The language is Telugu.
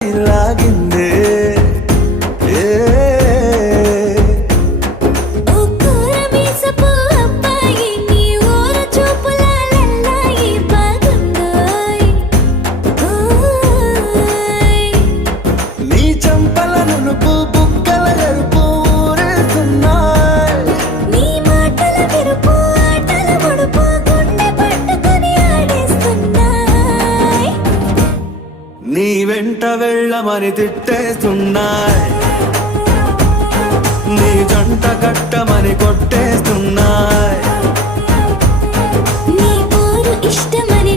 లాగిందే నీ వెంట వెళ్ళమని తిట్టేస్తున్నాయ్, నీ జంట కట్టమని కొట్టేస్తున్నాయ్, నీ ఊరు ఇష్టమని